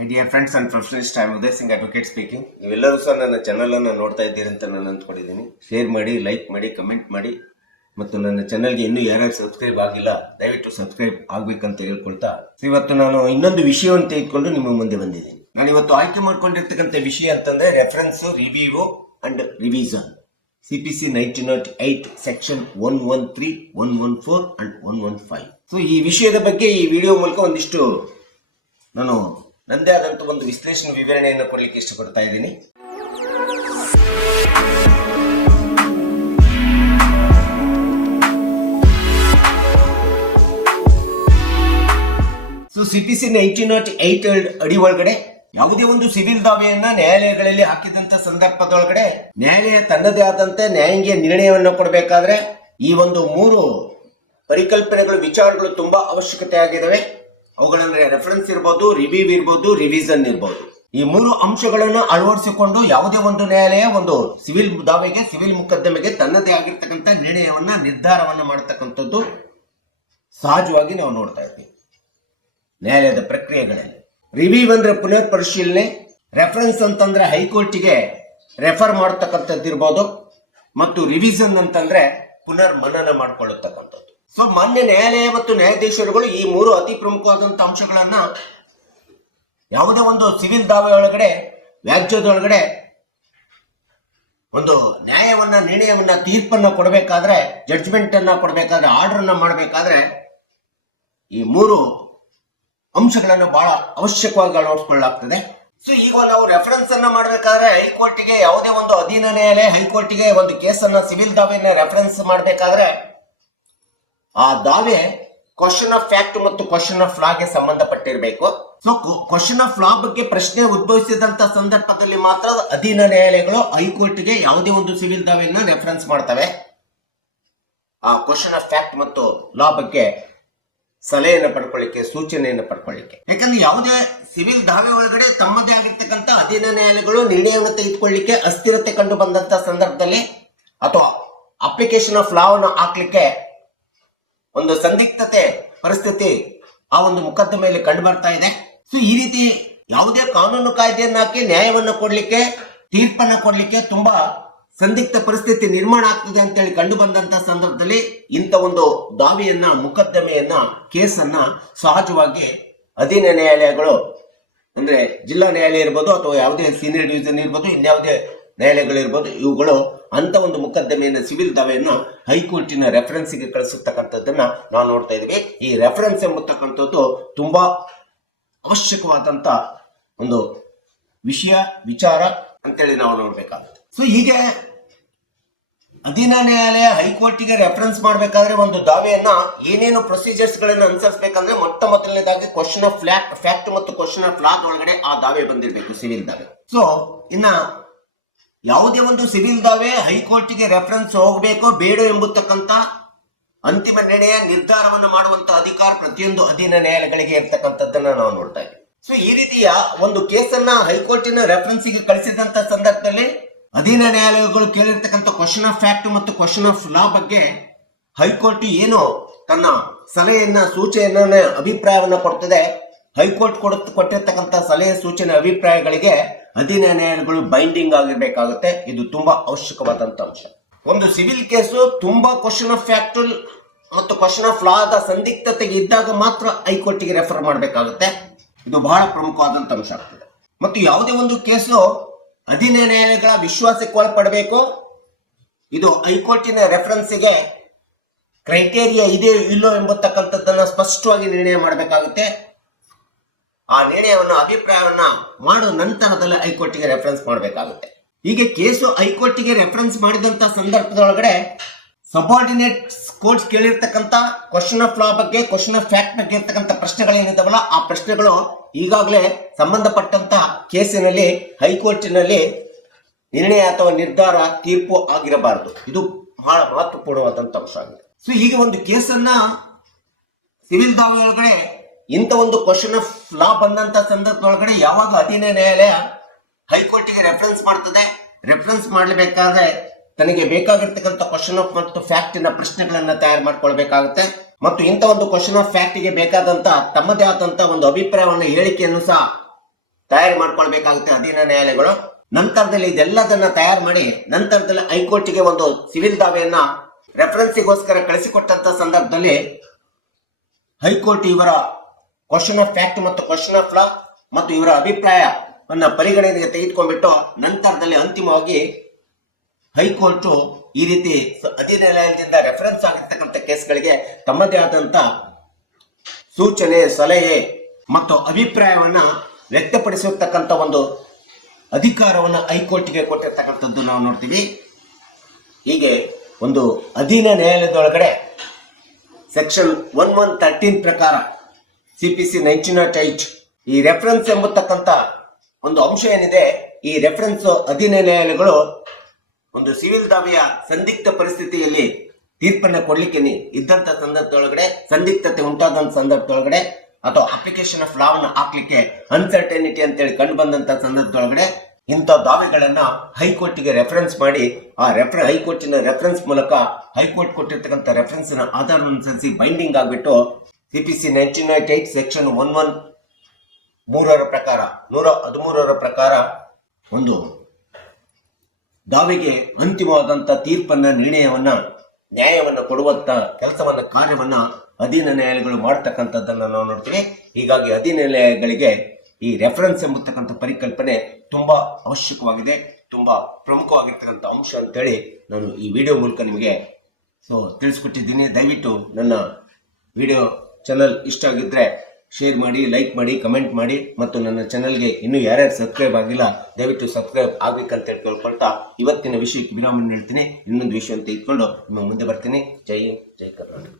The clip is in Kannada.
My dear friends and professionalist, I am Uday Singh, advocate speaking. ನೀವೆಲ್ಲರೂ ಸಹ ನನ್ನ ಚಾನಲನ್ನು ನೋಡ್ತಾ ಇದ್ದೀರಿ ಅಂತ ನಾನು ಅಂದ್ಕೊಂಡಿದ್ದೀನಿ. ಶೇರ್ ಮಾಡಿ, ಲೈಕ್ ಮಾಡಿ, ಕಮೆಂಟ್ ಮಾಡಿ, ಮತ್ತು ನನ್ನ ಚಾನಲ್ಗೆ ಇನ್ನೂ ಯಾರ್ಯಾರು ಸಬ್ಸ್ಕ್ರೈಬ್ ಆಗಿಲ್ಲ ದಯವಿಟ್ಟು ಸಬ್ಸ್ಕ್ರೈಬ್ ಆಗ್ಬೇಕಂತ ಹೇಳ್ಕೊಳ್ತಾ, ಇವತ್ತು ನಾನು ಇನ್ನೊಂದು ವಿಷಯವನ್ನು ತೆಗೆದುಕೊಂಡು ನಿಮ್ಮ ಮುಂದೆ ಬಂದಿದ್ದೀನಿ. ನಾನು ಇವತ್ತು ಆಯ್ಕೆ ಮಾಡ್ಕೊಂಡಿರ್ತಕ್ಕಂಥ ವಿಷಯ ಅಂತಂದ್ರೆ reference, review and revision, CPC 1908 section 113, 114 and 115. So ಈ ವಿಷಯದ ಬಗ್ಗೆ ಈ ವಿಡಿಯೋ ಮೂಲಕ ಒಂದಿಷ್ಟು ನಾನು ನಂದೇ ಆದಂತ ಒಂದು ವಿಶ್ಲೇಷಣೆ ವಿವರಣೆಯನ್ನು ಕೊಡಲಿಕ್ಕೆ ಇಷ್ಟಪಡ್ತಾ ಇದ್ದೀನಿ. ಸೊ CPC 1908 ಅಡಿ ಒಳಗಡೆ ಯಾವುದೇ ಒಂದು ಸಿವಿಲ್ ದಾವೆಯನ್ನ ನ್ಯಾಯಾಲಯಗಳಲ್ಲಿ ಹಾಕಿದಂತ ಸಂದರ್ಭದೊಳಗಡೆ ನ್ಯಾಯಾಲಯ ತನ್ನದೇ ಆದಂತೆ ನ್ಯಾಯಾಂಗೀಯ ನಿರ್ಣಯವನ್ನು ಕೊಡಬೇಕಾದ್ರೆ ಈ ಒಂದು 3 ಪರಿಕಲ್ಪನೆಗಳು, ವಿಚಾರಗಳು ತುಂಬಾ ಅವಶ್ಯಕತೆ ಆಗಿದಾವೆ. ಅವುಗಳಂದ್ರೆ ರೆಫರೆನ್ಸ್ ಇರ್ಬೋದು, ರಿವ್ಯೂ ಇರ್ಬೋದು, ರಿವಿಷನ್ ಇರ್ಬೋದು. ಈ 3 ಅಂಶಗಳನ್ನು ಅಳವಡಿಸಿಕೊಂಡು ಯಾವುದೇ ಒಂದು ನ್ಯಾಯಾಲಯ ಒಂದು ಸಿವಿಲ್ ದಾವೆಗೆ, ಸಿವಿಲ್ ಮೊಕದ್ದಮೆಗೆ ತನ್ನದೇ ಆಗಿರ್ತಕ್ಕಂಥ ನಿರ್ಧಾರವನ್ನ ಮಾಡತಕ್ಕಂಥದ್ದು ಸಹಜವಾಗಿ ನಾವು ನೋಡ್ತಾ ಇದ್ದೀವಿ ನ್ಯಾಯಾಲಯದ ಪ್ರಕ್ರಿಯೆಗಳಲ್ಲಿ. ರಿವ್ಯೂ ಅಂದ್ರೆ ಪುನರ್ ಪರಿಶೀಲನೆ, ರೆಫರೆನ್ಸ್ ಅಂತಂದ್ರೆ ಹೈಕೋರ್ಟಿಗೆ ರೆಫರ್ ಮಾಡತಕ್ಕಂಥದ್ದು ಇರ್ಬೋದು, ಮತ್ತು ರಿವಿಷನ್ ಅಂತಂದ್ರೆ ಪುನರ್ ಮನನ ಮಾಡ್ಕೊಳ್ಳತಕ್ಕಂಥದ್ದು. ಸೊ ಮಾನ್ಯ ನ್ಯಾಯಾಲಯ ಮತ್ತು ನ್ಯಾಯಾಧೀಶರುಗಳು ಈ 3 ಅತಿ ಪ್ರಮುಖವಾದಂತಹ ಅಂಶಗಳನ್ನ ಯಾವುದೇ ಒಂದು ಸಿವಿಲ್ ದಾವೆ ಒಳಗಡೆ, ವ್ಯಾಜ್ಯದೊಳಗಡೆ ಒಂದು ನ್ಯಾಯವನ್ನ, ನಿರ್ಣಯವನ್ನ, ತೀರ್ಪನ್ನ ಕೊಡಬೇಕಾದ್ರೆ, ಜಡ್ಜ್ಮೆಂಟ್ ಅನ್ನ ಕೊಡಬೇಕಾದ್ರೆ, ಆರ್ಡರ್ ಅನ್ನ ಮಾಡಬೇಕಾದ್ರೆ ಈ 3 ಅಂಶಗಳನ್ನು ಬಹಳ ಅವಶ್ಯಕವಾಗಿ ಅಳವಡಿಸಿಕೊಳ್ಳಲಾಗ್ತದೆ. ಸೊ ಈಗ ನಾವು ರೆಫರೆನ್ಸ್ ಅನ್ನ ಮಾಡಬೇಕಾದ್ರೆ ಹೈಕೋರ್ಟಿಗೆ, ಯಾವುದೇ ಒಂದು ಅಧೀನ ನ್ಯಾಯಾಲಯ ಹೈಕೋರ್ಟಿಗೆ ಒಂದು ಕೇಸನ್ನ, ಸಿವಿಲ್ ದಾವೆಯನ್ನ ರೆಫರೆನ್ಸ್ ಮಾಡಬೇಕಾದ್ರೆ ಆ ದಾವೆ ಕ್ವಶನ್ ಆಫ್ ಫ್ಯಾಕ್ಟ್ ಮತ್ತು ಕ್ವಶನ್ ಆಫ್ ಲಾಗೆ ಸಂಬಂಧಪಟ್ಟಿರಬೇಕು. ಸೊ ಕ್ವಶನ್ ಆಫ್ ಲಾ ಬಗ್ಗೆ ಪ್ರಶ್ನೆ ಉದ್ಭವಿಸಿದಂತ ಸಂದರ್ಭದಲ್ಲಿ ಮಾತ್ರ ಅಧೀನ ನ್ಯಾಯಾಲಯಗಳು ಹೈಕೋರ್ಟ್ಗೆ ಯಾವುದೇ ಒಂದು ಸಿವಿಲ್ ದಾವೆಯನ್ನ ರೆಫರೆನ್ಸ್ ಮಾಡ್ತವೆ. ಆ ಕ್ವಶನ್ ಆಫ್ ಫ್ಯಾಕ್ಟ್ ಮತ್ತು ಲಾ ಬಗ್ಗೆ ಸಲಹೆಯನ್ನು ಪಡ್ಕೊಳ್ಳಿಕ್ಕೆ, ಸೂಚನೆಯನ್ನು ಪಡ್ಕೊಳ್ಳಿಕ್ಕೆ. ಯಾಕಂದ್ರೆ ಯಾವುದೇ ಸಿವಿಲ್ ದಾವೆ ಒಳಗಡೆ ತಮ್ಮದೇ ಆಗಿರ್ತಕ್ಕಂಥ ಅಧೀನ ನ್ಯಾಯಾಲಯಗಳು ನಿರ್ಣಯವನ್ನು ತೆಗೆದುಕೊಳ್ಳಿಕ್ಕೆ ಅಸ್ಥಿರತೆ ಕಂಡು ಬಂದಂತ ಸಂದರ್ಭದಲ್ಲಿ ಅಥವಾ ಅಪ್ಲಿಕೇಶನ್ ಆಫ್ ಲಾವನ್ನು ಹಾಕ್ಲಿಕ್ಕೆ ಒಂದು ಸಂದಿಗ್ಧತೆ ಪರಿಸ್ಥಿತಿ ಆ ಒಂದು ಮೊಕದ್ದಮೆಯಲ್ಲಿ ಕಂಡು ಬರ್ತಾ ಇದೆ. ಸೊ ಈ ರೀತಿ ಯಾವುದೇ ಕಾನೂನು ಕಾಯ್ದೆಯನ್ನ ಹಾಕಿ ನ್ಯಾಯವನ್ನು ಕೊಡ್ಲಿಕ್ಕೆ, ತೀರ್ಪನ್ನ ಕೊಡ್ಲಿಕ್ಕೆ ತುಂಬಾ ಸಂದಿಗ್ಧ ಪರಿಸ್ಥಿತಿ ನಿರ್ಮಾಣ ಆಗ್ತದೆ ಅಂತೇಳಿ ಕಂಡು ಬಂದಂತ ಸಂದರ್ಭದಲ್ಲಿ ಇಂಥ ಒಂದು ದಾವೆಯನ್ನ, ಮೊಕದ್ದಮೆಯನ್ನ, ಕೇಸನ್ನ ಸಹಜವಾಗಿ ಅಧೀನ ನ್ಯಾಯಾಲಯಗಳು ಅಂದ್ರೆ ಜಿಲ್ಲಾ ನ್ಯಾಯಾಲಯ ಇರ್ಬೋದು ಅಥವಾ ಯಾವುದೇ ಸೀನಿಯರ್ ಡಿವಿಷನ್ ಇರ್ಬೋದು, ಇನ್ಯಾವುದೇ ನ್ಯಾಯಾಲಯಗಳಿರ್ಬೋದು, ಇವುಗಳು ಅಂತ ಒಂದು ಮೊಕದ್ದಮೆಯನ್ನು, ಸಿವಿಲ್ ದಾವೆಯನ್ನು ಹೈಕೋರ್ಟಿನ ರೆಫರೆನ್ಸ್ಗೆ ಕಳಿಸತಕ್ಕಂಥದ್ದನ್ನ ನಾವು ನೋಡ್ತಾ ಇದ್ವಿ. ಈ ರೆಫರೆನ್ಸ್ ಎಂಬತಕ್ಕಂಥದ್ದು ತುಂಬಾ ಅವಶ್ಯಕವಾದಂತ ಒಂದು ವಿಷಯ, ವಿಚಾರ ಅಂತೇಳಿ ನಾವು ನೋಡ್ಬೇಕಾಗುತ್ತೆ. ಸೊ ಹೀಗೆ ಅಧೀನ ನ್ಯಾಯಾಲಯ ಹೈಕೋರ್ಟಿಗೆ ರೆಫರೆನ್ಸ್ ಮಾಡಬೇಕಾದ್ರೆ ಒಂದು ದಾವೆಯನ್ನ ಏನೇನು ಪ್ರೊಸೀಜರ್ಸ್ ಗಳನ್ನ ಅನುಸರಿಸಬೇಕಂದ್ರೆ ಮೊಟ್ಟ ಮೊದಲನೇದಾಗಿ ಕ್ವಶನ್ ಆಫ್ ಫ್ಯಾಕ್ಟ್ ಮತ್ತು ಕ್ವಶನ್ ಆಫ್ ಲಾ ಒಳಗಡೆ ಆ ದಾವೆ ಬಂದಿರಬೇಕು, ಸಿವಿಲ್ ದಾವೆ. ಸೊ ಇನ್ನ ಯಾವುದೇ ಒಂದು ಸಿವಿಲ್ ದಾವೆ ಹೈಕೋರ್ಟಿಗೆ ರೆಫರೆನ್ಸ್ ಹೋಗಬೇಕೋ ಬೇಡೋ ಎಂಬತಕ್ಕಂತ ಅಂತಿಮ ನಿರ್ಧಾರವನ್ನು ಮಾಡುವಂತ ಅಧಿಕಾರ ಪ್ರತಿಯೊಂದು ಅಧೀನ ನ್ಯಾಯಾಲಯಗಳಿಗೆ ಇರ್ತಕ್ಕಂಥದ್ದನ್ನ ನಾವು ನೋಡ್ತಾ ಇದ್ದೀವಿ. ಸೊ ಈ ರೀತಿಯ ಒಂದು ಕೇಸನ್ನ ಹೈಕೋರ್ಟಿನ ರೆಫರೆನ್ಸ್ಗೆ ಕಳಿಸಿದಂತ ಸಂದರ್ಭದಲ್ಲಿ ಅಧೀನ ನ್ಯಾಯಾಲಯಗಳು ಕೇಳಿರ್ತಕ್ಕಂಥ ಕ್ವಶನ್ ಆಫ್ ಫ್ಯಾಕ್ಟ್ ಮತ್ತು ಕ್ವಶನ್ ಆಫ್ ಲಾ ಬಗ್ಗೆ ಹೈಕೋರ್ಟ್ ಏನು ತನ್ನ ಸಲಹೆಯನ್ನ, ಸೂಚನೆಯನ್ನ, ಅಭಿಪ್ರಾಯವನ್ನ ಕೊಡ್ತದೆ, ಹೈಕೋರ್ಟ್ ಕೊಟ್ಟಿರ್ತಕ್ಕಂಥ ಸಲಹೆ, ಸೂಚನೆ, ಅಭಿಪ್ರಾಯಗಳಿಗೆ ಅಧೀನ ನ್ಯಾಯಾಲಯಗಳು ಬೈಂಡಿಂಗ್ ಆಗಿರ್ಬೇಕಾಗುತ್ತೆ. ಇದು ತುಂಬಾ ಅವಶ್ಯಕವಾದಂತ ಅಂಶ. ಒಂದು ಸಿವಿಲ್ ಕೇಸು ತುಂಬಾ ಕ್ವಶನ್ ಆಫ್ ಫ್ಯಾಕ್ಟ್ ಮತ್ತು ಕ್ವಶನ್ ಆಫ್ ಲಾದ ಸಂದಿಗ್ಧತೆಗೆ ಇದ್ದಾಗ ಮಾತ್ರ ಹೈಕೋರ್ಟಿಗೆ ರೆಫರ್ ಮಾಡಬೇಕಾಗುತ್ತೆ. ಇದು ಬಹಳ ಪ್ರಮುಖವಾದಂತ ಅಂಶ ಆಗ್ತದೆ. ಮತ್ತು ಯಾವುದೇ ಒಂದು ಕೇಸು ಅಧೀನ ನ್ಯಾಯಾಲಯಗಳ ವಿಶ್ವಾಸಕ್ಕೆ ಒಳಪಡಬೇಕು, ಇದು ಹೈಕೋರ್ಟಿನ ರೆಫರೆನ್ಸ್ಗೆ ಕ್ರೈಟೇರಿಯಾ ಇದೆ ಇಲ್ಲೋ ಎಂಬತಕ್ಕಂಥದ್ದನ್ನ ಸ್ಪಷ್ಟವಾಗಿ ನಿರ್ಣಯ ಮಾಡಬೇಕಾಗುತ್ತೆ. ಆ ನಿರ್ಣಯವನ್ನು, ಅಭಿಪ್ರಾಯವನ್ನ ಮಾಡೋ ನಂತರದಲ್ಲಿ ಹೈಕೋರ್ಟಿಗೆ ರೆಫರೆನ್ಸ್ ಮಾಡಬೇಕಾಗುತ್ತೆ. ಹೀಗೆ ಕೇಸು ಹೈಕೋರ್ಟಿಗೆ ರೆಫರೆನ್ಸ್ ಮಾಡಿದಂತ ಸಂದರ್ಭದೊಳಗಡೆ ಸಬಾರ್ಡಿನೇಟ್ ಕೋರ್ಟ್ಸ್ ಕೇಳಿರ್ತಕ್ಕಂಥ ಕ್ವಶನ್ ಆಫ್ ಲಾ ಬಗ್ಗೆ, ಕ್ವಶನ್ ಆಫ್ ಫ್ಯಾಕ್ಟ್ ಬಗ್ಗೆ ಇರ್ತಕ್ಕಂಥ ಪ್ರಶ್ನೆಗಳೇನಿದ್ದಾವಲ್ಲ, ಆ ಪ್ರಶ್ನೆಗಳು ಈಗಾಗಲೇ ಸಂಬಂಧಪಟ್ಟಂತ ಕೇಸಿನಲ್ಲಿ ಹೈಕೋರ್ಟಿನಲ್ಲಿ ನಿರ್ಣಯ ಅಥವಾ ನಿರ್ಧಾರ, ತೀರ್ಪು ಆಗಿರಬಾರದು. ಇದು ಬಹಳ ಮಹತ್ವಪೂರ್ಣವಾದಂತ ಅಂಶ ಆಗಿದೆ. ಸೊ ಹೀಗೆ ಒಂದು ಕೇಸನ್ನ ಸಿವಿಲ್ ದಾವೆ ಒಳಗಡೆ ಇಂಥ ಒಂದು ಕ್ವಶನ್ ಆಫ್ ಲಾ ಬಂದಂತ ಸಂದರ್ಭದೊಳಗಡೆ ಯಾವಾಗ ಅಧೀನ ನ್ಯಾಯಾಲಯ ಹೈಕೋರ್ಟಿಗೆ ರೆಫರೆನ್ಸ್ ಮಾಡ್ತದೆ, ರೆಫರೆನ್ಸ್ ಮಾಡಬೇಕಾದ್ರೆ ತನಗೆ ಬೇಕಾಗಿರ್ತಕ್ಕಂಥ ಕ್ವಶನ್ ಆಫ್ ಮತ್ತು ಫ್ಯಾಕ್ಟಿನ ಪ್ರಶ್ನೆಗಳನ್ನ ತಯಾರು ಮಾಡ್ಕೊಳ್ಬೇಕಾಗುತ್ತೆ. ಮತ್ತು ಇಂಥ ಒಂದು ಕ್ವಶನ್ ಆಫ್ ಫ್ಯಾಕ್ಟಿಗೆ ಬೇಕಾದಂತ ತಮ್ಮದೇ ಆದಂತ ಒಂದು ಅಭಿಪ್ರಾಯವನ್ನು, ಹೇಳಿಕೆಯನ್ನು ಸಹ ತಯಾರಿ ಮಾಡ್ಕೊಳ್ಬೇಕಾಗುತ್ತೆ ಅಧೀನ ನ್ಯಾಯಾಲಯಗಳು. ನಂತರದಲ್ಲಿ ಇದೆಲ್ಲದನ್ನ ತಯಾರು ಮಾಡಿ ನಂತರದಲ್ಲಿ ಹೈಕೋರ್ಟಿಗೆ ಒಂದು ಸಿವಿಲ್ ದಾವೆಯನ್ನ ರೆಫರೆನ್ಸಿಗೋಸ್ಕರ ಕಳಿಸಿಕೊಟ್ಟಂತ ಸಂದರ್ಭದಲ್ಲಿ ಹೈಕೋರ್ಟ್ ಇವರ ಕ್ವಶನ್ ಆಫ್ ಫ್ಯಾಕ್ಟ್ ಮತ್ತು ಕ್ವಶನ್ ಆಫ್ ಲಾ ಮತ್ತು ಇವರ ಅಭಿಪ್ರಾಯವನ್ನ ಪರಿಗಣನೆಗೆ ತೆಗೆದುಕೊಂಡ್ಬಿಟ್ಟು ನಂತರದಲ್ಲಿ ಅಂತಿಮವಾಗಿ ಹೈಕೋರ್ಟ್ ಈ ರೀತಿ ಅಧೀನ ನ್ಯಾಯಾಲಯದಿಂದ ರೆಫರೆನ್ಸ್ ಆಗಿರ್ತಕ್ಕಂಥ ಕೇಸ್ಗಳಿಗೆ ತಮ್ಮದೇ ಆದಂತ ಸೂಚನೆ, ಸಲಹೆ ಮತ್ತು ಅಭಿಪ್ರಾಯವನ್ನ ವ್ಯಕ್ತಪಡಿಸಿರ್ತಕ್ಕಂಥ ಒಂದು ಅಧಿಕಾರವನ್ನ ಹೈಕೋರ್ಟ್ಗೆ ಕೊಟ್ಟಿರ್ತಕ್ಕಂಥದ್ದು ನಾವು ನೋಡ್ತೀವಿ. ಹೀಗೆ ಒಂದು ಅಧೀನ ನ್ಯಾಯಾಲಯದೊಳಗಡೆ ಸೆಕ್ಷನ್ 1113 ಪ್ರಕಾರ CPC 1908 ಈ ರೆಫರೆನ್ಸ್ ಎಂಬತಕ್ಕಂಥ ಒಂದು ಅಂಶ ಏನಿದೆ, ಈ ರೆಫರೆನ್ಸ್ ಅಧೀನ ನ್ಯಾಯಾಲಯಗಳು ಒಂದು ಸಿವಿಲ್ ದಾವೆಯ ಸಂದಿಗ್ಧ ಪರಿಸ್ಥಿತಿಯಲ್ಲಿ ತೀರ್ಪನ್ನ ಕೊಡ್ಲಿಕ್ಕೆ ಇದ್ದಂತ ಸಂದರ್ಭದೊಳಗಡೆ, ಸಂದಿಗ್ಧತೆ ಉಂಟಾದಂತ ಸಂದರ್ಭದೊಳಗಡೆ ಅಥವಾ ಅಪ್ಲಿಕೇಶನ್ ಆಫ್ ಲಾವನ್ನ ಹಾಕ್ಲಿಕ್ಕೆ ಅನ್ಸರ್ಟನಿಟಿ ಅಂತೇಳಿ ಕಂಡು ಬಂದಂತ ಸಂದರ್ಭದೊಳಗಡೆ ಇಂಥ ದಾವೆಗಳನ್ನ ಹೈಕೋರ್ಟ್ಗೆ ರೆಫರೆನ್ಸ್ ಮಾಡಿ ಆ ಹೈಕೋರ್ಟಿನ ರೆಫರೆನ್ಸ್ ಮೂಲಕ ಹೈಕೋರ್ಟ್ ಕೊಟ್ಟಿರ್ತಕ್ಕಂಥ ರೆಫರೆನ್ಸ್ ನ ಆಧಾರ ಅನುಸರಿಸಿ ಬೈಂಡಿಂಗ್ ಆಗ್ಬಿಟ್ಟು CPC 1908 ಸೆಕ್ಷನ್ 113 ಪ್ರಕಾರ 113 ಪ್ರಕಾರ ಒಂದು ದಾವೆಗೆ ಅಂತಿಮವಾದಂತ ತೀರ್ಪನ್ನ, ನಿರ್ಣಯವನ್ನ, ನ್ಯಾಯವನ್ನ ಕೊಡುವಂತ ಕೆಲಸವನ್ನ, ಕಾರ್ಯವನ್ನ ಅಧೀನ ನ್ಯಾಯಾಲಯಗಳು ಮಾಡ್ತಕ್ಕಂಥದ್ದನ್ನ ನಾವು ನೋಡ್ತೀವಿ. ಹೀಗಾಗಿ ಅಧೀನ ನ್ಯಾಯಾಲಯಗಳಿಗೆ ಈ ರೆಫರೆನ್ಸ್ ಎಂಬತಕ್ಕಂಥ ಪರಿಕಲ್ಪನೆ ತುಂಬಾ ಅವಶ್ಯಕವಾಗಿದೆ, ತುಂಬಾ ಪ್ರಮುಖವಾಗಿರ್ತಕ್ಕಂಥ ಅಂಶ ಅಂತೇಳಿ ನಾನು ಈ ವಿಡಿಯೋ ಮೂಲಕ ನಿಮಗೆ ತಿಳಿಸ್ಕೊಟ್ಟಿದ್ದೀನಿ. ದಯವಿಟ್ಟು ನನ್ನ ವಿಡಿಯೋ ಚಾನಲ್ ಇಷ್ಟ ಆಗಿದ್ರೆ ಶೇರ್ ಮಾಡಿ, ಲೈಕ್ ಮಾಡಿ, ಕಮೆಂಟ್ ಮಾಡಿ ಮತ್ತು ನನ್ನ ಚಾನಲ್ಗೆ ಇನ್ನೂ ಯಾರ್ಯಾರು ಸಬ್ಸ್ಕ್ರೈಬ್ ಆಗಿಲ್ಲ ದಯವಿಟ್ಟು ಸಬ್ಸ್ಕ್ರೈಬ್ ಆಗ್ಬೇಕಂತ ಕೇಳ್ಕೊಳ್ತಾ ಇವತ್ತಿನ ವಿಷಯಕ್ಕೆ ವಿರಾಮ ನೀಡ್ತೀನಿ. ಇನ್ನೊಂದು ವಿಷಯ ಅಂತ ಇಟ್ಕೊಂಡು ನಿಮ್ಮ ಮುಂದೆ ಬರ್ತೀನಿ. ಜೈ ಹಿಂದ್, ಜೈ ಕರ್ನಾಟಕ.